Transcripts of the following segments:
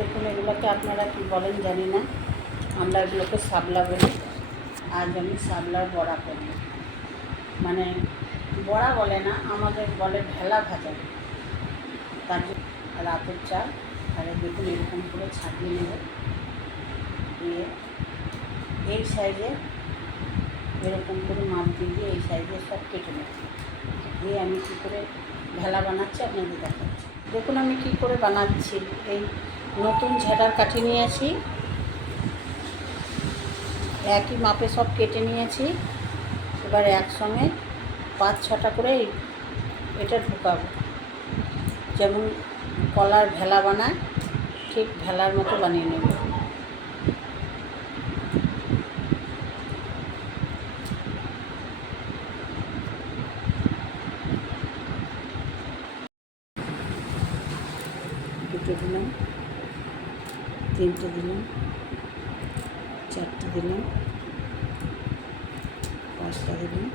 দেখুন, এগুলোকে আপনারা কি বলেন জানি না, আমরা এগুলোকে শাপলা বলি। আজ আমি শাপলার বড়া করব। মানে বড়া বলে না, আমাদের বলে ঢেলা ভাজা। তার জন্য রাতের চাল আর দেখুন এরকম করে ছাড়িয়ে নেব, দিয়ে এই সাইজে এরকম করে মাপ দিয়ে এই সাইজে সব কেটে নেব। দিয়ে আমি কী করে ভেলা বানাচ্ছি আপনাদের দেখাচ্ছি। দেখুন আমি কি করে বানাচ্ছি। এই নতুন ঝাঁটার কাঠি নিয়ে আসি, একই মাপে সব কেটে নিয়েছি। এবার একসঙ্গে 5-6টা করে এটা ঢুকাবো, যেমন কলার ভেলা বানায় ঠিক ভেলার মতো বানিয়ে নেব। দুটো দিলাম, 3টে দিলাম, 4টে দিলাম, 5টা দিলাম,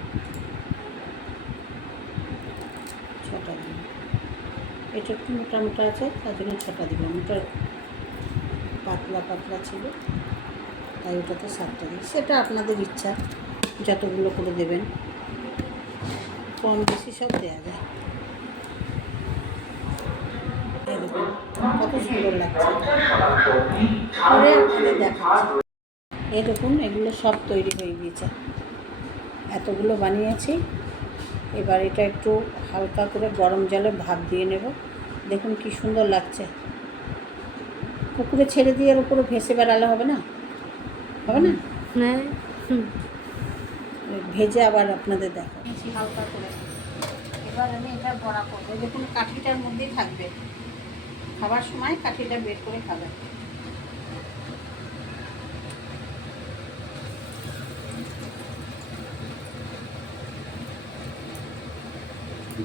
6টা দিলাম। এটা একটু মোটা মোটা আছে তার জন্য 6টা দিলাম। ওটা পাতলা পাতলা ছিল তাই ওটাতে 7টা দিই। সেটা আপনাদের ইচ্ছা, যতগুলো করে দেবেন, কম বেশি সব দেওয়া যায়। দেখুন কত সুন্দর লাগছে, করে আপনাদের দেখাচ্ছি। এই দেখুন এগুলো সব তৈরি হয়ে গিয়েছে, এতগুলো বানিয়েছি। এবার এটা একটু হালকা করে গরম জলে ভাপ দিয়ে নেব। দেখুন কি সুন্দর লাগছে। পুকুরে ছেড়ে দিয়ে এর উপরে ভেসে বেড়ালে হবে না, হবে না? হ্যাঁ, ভেজে আবার আপনাদের দেখাচ্ছি হালকা করে। এবার আমি এটা বড়া করবো। দেখুন কাঠিটার মধ্যেই থাকবে, খাবার সময় কাঠিটা বের করে খাবেন।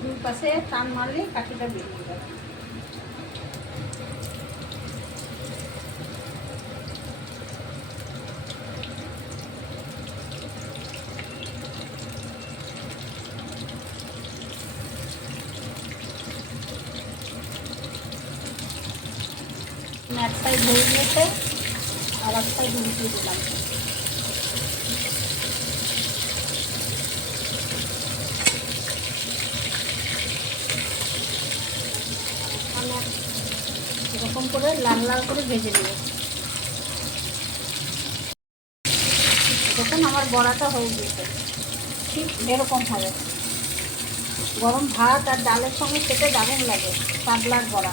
দুই পাশে টান মারলে কাঠিটা বেরিয়ে যাবে। এক সাইড হয়ে গিয়েছে, আর এক সাইড উল্টে দিলাম। এরকম করে লাল লাল করে ভেজে নেব। দেখুন আমার বড়াটা হয়ে গেছে, ঠিক এরকম হবে। গরম ভাত আর ডালের সঙ্গে খেতে দারুণ লাগে শাপলার বড়া।